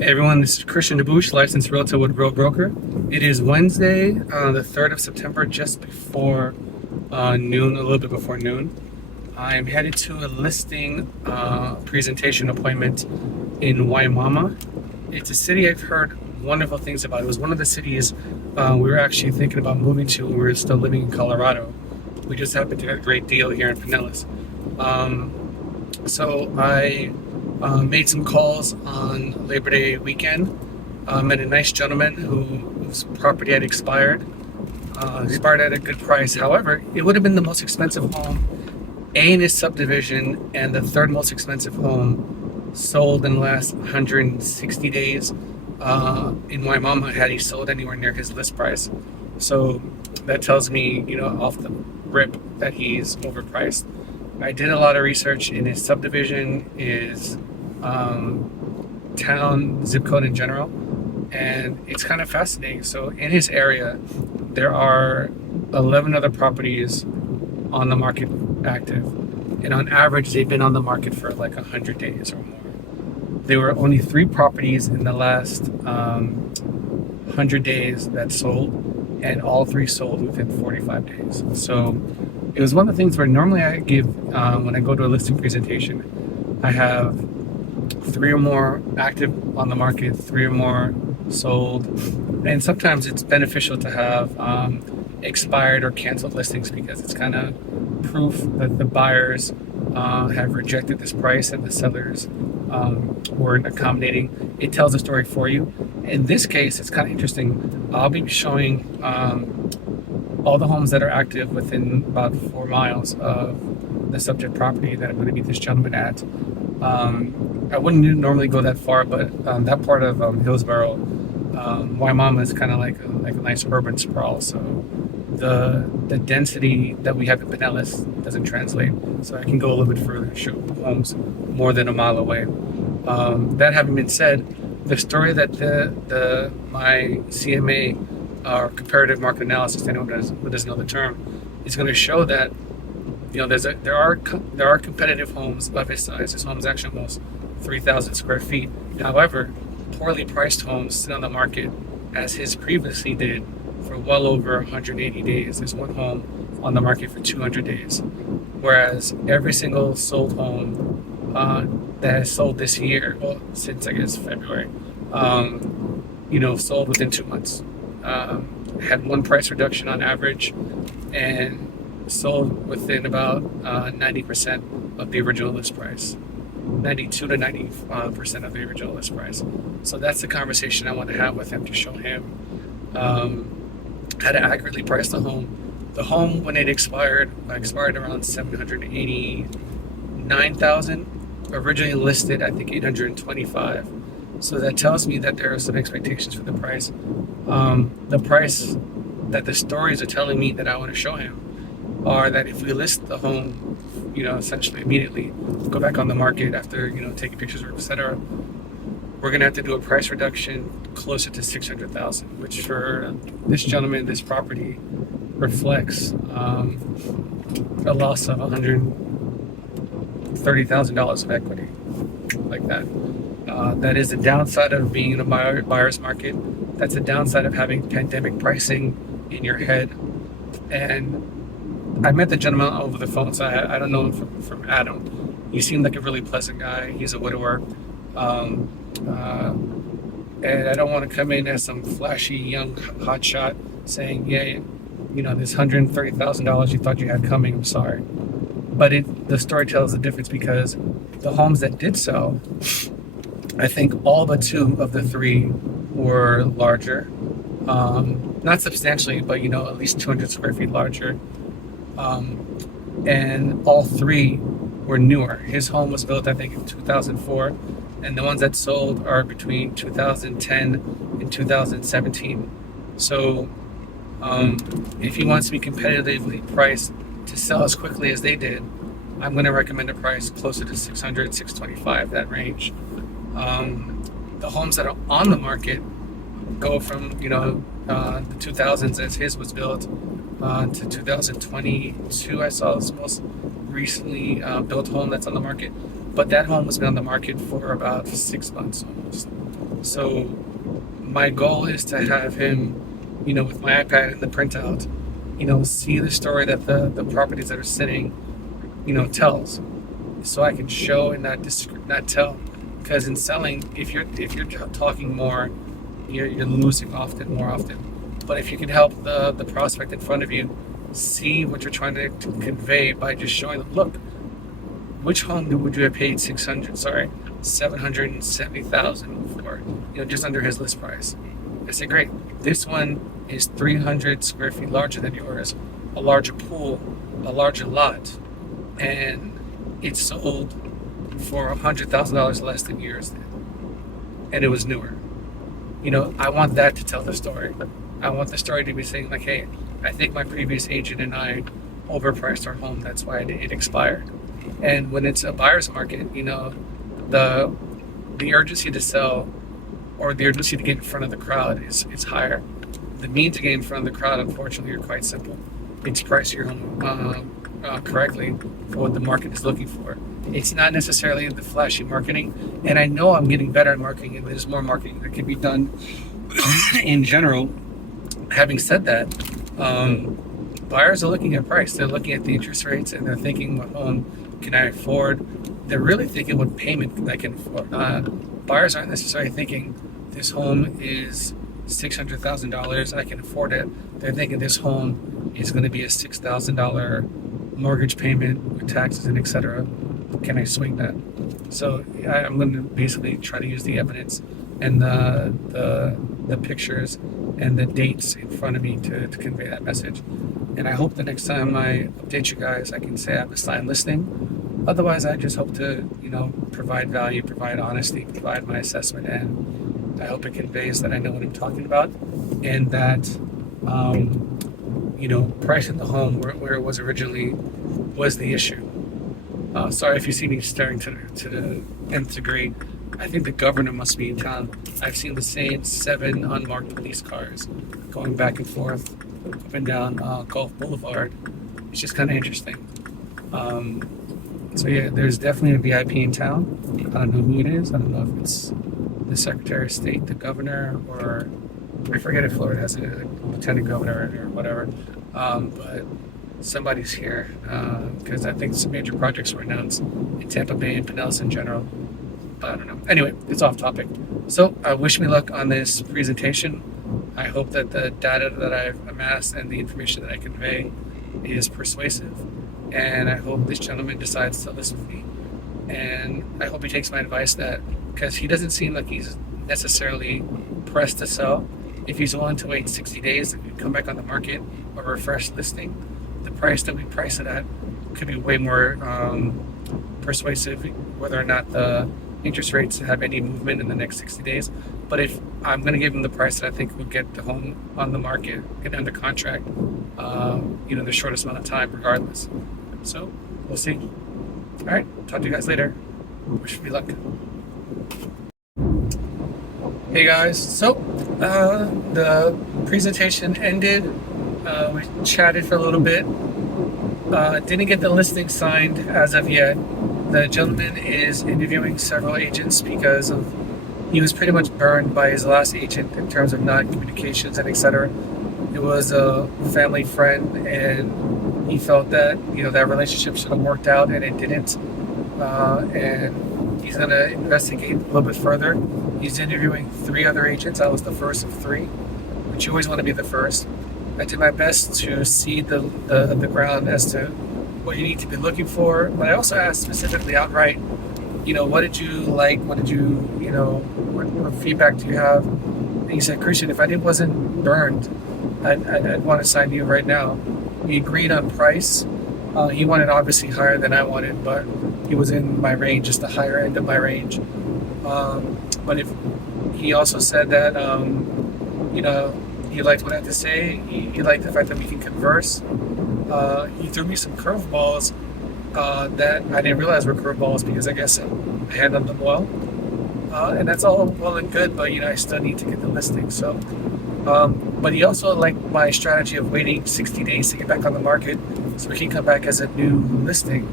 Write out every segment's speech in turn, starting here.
Hey everyone, this is Christian DeBouche, licensed realtor with Real Broker. It is Wednesday, the 3rd of September, just before noon, a little bit before noon. I am headed to a listing presentation appointment in Waimama. It's a city I've heard wonderful things about. It was one of the cities we were actually thinking about moving to when we were still living in Colorado. We just happened to get a great deal here in Pinellas. So I made some calls on Labor Day weekend. Met a nice gentleman whose property had expired. Expired at a good price. However, it would have been the most expensive home in his subdivision and the third most expensive home sold in the last 160 days in Waimama had he sold anywhere near his list price. So that tells me, off the rip that he's overpriced. I did a lot of research in his subdivision, his town, zip code in general, and it's kind of fascinating. So in his area, there are 11 other properties on the market active, and on average, they've been on the market for like 100 days or more. There were only 3 properties in the last 100 days that sold, and all 3 sold within 45 days. So it was one of the things where normally I give, when I go to a listing presentation, I have 3 or more active on the market, 3 or more sold, and sometimes it's beneficial to have expired or canceled listings because it's kind of proof that the buyers have rejected this price and the sellers weren't accommodating. It tells a story for you. In this case, it's kind of interesting. I'll be showing all the homes that are active within about 4 miles of the subject property that I'm going to meet this gentleman at. I wouldn't normally go that far, but that part of Hillsborough, Waimama is kind of like a nice urban sprawl. So the density that we have in Pinellas doesn't translate. So I can go a little bit further and show homes more than a mile away. That having been said, the story that my CMA, or comparative market analysis, anyone who doesn't know the term, is going to show that there are competitive homes of his size. His home is actually almost 3,000 square feet. However, poorly priced homes sit on the market, as his previously did, for well over 180 days. There's one home on the market for 200 days, whereas every single sold home that has sold this year, well, since I guess February, sold within 2 months. Had one price reduction on average, and sold within about 90% of the original list price, 92 to 90% of the original list price. So that's the conversation I want to have with him, to show him how to accurately price the home. The home, when it expired around 789,000. Originally listed, I think 825. So that tells me that there are some expectations for the price. The price that the stories are telling me that I want to show him are that if we list the home, essentially immediately, go back on the market after, taking pictures, etc., we're going to have to do a price reduction closer to 600,000, which for this gentleman, this property reflects a loss of $130,000 of equity, like that. That is the downside of being in a buyer's market. That's the downside of having pandemic pricing in your head. And I met the gentleman over the phone, so I don't know him from Adam. He seemed like a really pleasant guy. He's a widower. And I don't want to come in as some flashy young hotshot saying, yeah, this $130,000 you thought you had coming, I'm sorry. But the story tells the difference, because the homes that did sell, I think all but 2 of the 3 were larger. Not substantially, but at least 200 square feet larger. And all 3 were newer. His home was built, I think, in 2004, and the ones that sold are between 2010 and 2017. So if he wants to be competitively priced to sell as quickly as they did, I'm going to recommend a price closer to 600, 625, that range. The homes that are on the market go from the 2000s, as his was built, to 2022. I saw this most recently built home that's on the market, but that home has been on the market for about 6 months almost. So my goal is to have him, with my iPad and the printout, see the story that the properties that are sitting, tells, so I can show and not tell. Because in selling, if you're talking more, you're losing more often. But if you can help the prospect in front of you see what you're trying to convey by just showing them, look, which home would you have paid 770,000 for? Just under his list price. I say, great. This one is 300 square feet larger than yours, a larger pool, a larger lot, and it sold for $100,000 less than yours did, and it was newer. I want that to tell the story. I want the story to be saying like, hey, I think my previous agent and I overpriced our home. That's why it expired. And when it's a buyer's market, the urgency to sell or the urgency to get in front of the crowd is higher. The means to get in front of the crowd, unfortunately, are quite simple. It's price your home correctly for what the market is looking for. It's not necessarily the flashy marketing, and I know I'm getting better at marketing, and there's more marketing that can be done in general. Having said that, buyers are looking at price. They're looking at the interest rates, and they're thinking, what home can I afford? They're really thinking what payment I can afford. Buyers aren't necessarily thinking this home is $600,000, I can afford it. They're thinking this home is going to be a $6,000 mortgage payment with taxes and etc. Can I swing that? So I'm going to basically try to use the evidence and the pictures and the dates in front of me to convey that message. And I hope the next time I update you guys, I can say I have a signed listing. Otherwise, I just hope to, provide value, provide honesty, provide my assessment, and I hope it conveys that I know what I'm talking about, and that, pricing the home where it was originally was the issue. Sorry if you see me staring to the nth degree. I think the governor must be in town. I've seen the same 7 unmarked police cars going back and forth up and down Gulf Boulevard. It's just kind of interesting. So yeah, there's definitely a VIP in town. I don't know who it is. I don't know if it's the Secretary of State, the governor, or I forget if Florida has a lieutenant governor or whatever. But somebody's here because I think some major projects were announced in Tampa Bay and Pinellas in general. But I don't know. Anyway, it's off topic. So wish me luck on this presentation. I hope that the data that I've amassed and the information that I convey is persuasive. And I hope this gentleman decides to listen with me. And I hope he takes my advice because he doesn't seem like he's necessarily pressed to sell. If he's willing to wait 60 days and come back on the market or refresh listing, the price that we price it at could be way more persuasive, whether or not the interest rates have any movement in the next 60 days. But if I'm going to give him the price that I think would get the home on the market, get under contract, the shortest amount of time regardless. So we'll see. All right, talk to you guys later. Wish me luck. Hey guys, so the presentation ended. We chatted for a little bit. Didn't get the listing signed as of yet. The gentleman is interviewing several agents because he was pretty much burned by his last agent in terms of non-communications and etc. It was a family friend, and he felt that that relationship should have worked out, and it didn't. And he's going to investigate a little bit further. He's interviewing 3 other agents. I was the first of 3, which you always want to be the first. I did my best to seed the ground as to what you need to be looking for, but I also asked specifically outright, what did you like? What did you, what feedback do you have? And he said, Christian, if I wasn't burned, I'd want to sign you right now. We agreed on price. He wanted obviously higher than I wanted, but he was in my range, just the higher end of my range. But he also said that, he liked what I had to say. He liked the fact that we can converse. He threw me some curveballs that I didn't realize were curveballs because I guess I handled them well. And that's all well and good, but I still need to get the listing. So, but he also liked my strategy of waiting 60 days to get back on the market so he can come back as a new listing.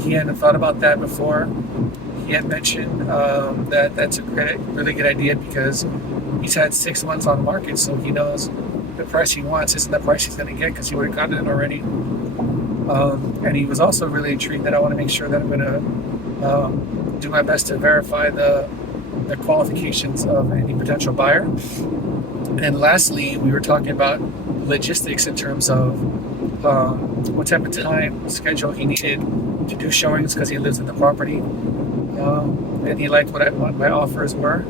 He hadn't thought about that before. he had mentioned that that's a really good idea because he's had 6 months on the market, so he knows the price he wants isn't the price he's going to get because he would have gotten it already. And he was also really intrigued that I want to make sure that I'm going to do my best to verify the qualifications of any potential buyer. And lastly, we were talking about logistics in terms of what type of time schedule he needed to do showings because he lives in the property. And he liked what my offers were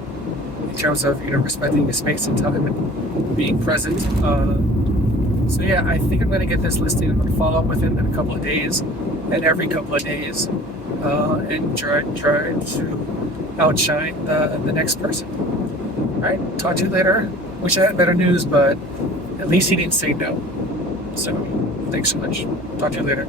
in terms of respecting his space and time and being present. So yeah, I think I'm going to get this listing. I'm going to follow up with him in a couple of days, and every couple of days, and try to outshine the next person. All right, talk to you later. Wish I had better news, but at least he didn't say no. So thanks so much. Talk to you later.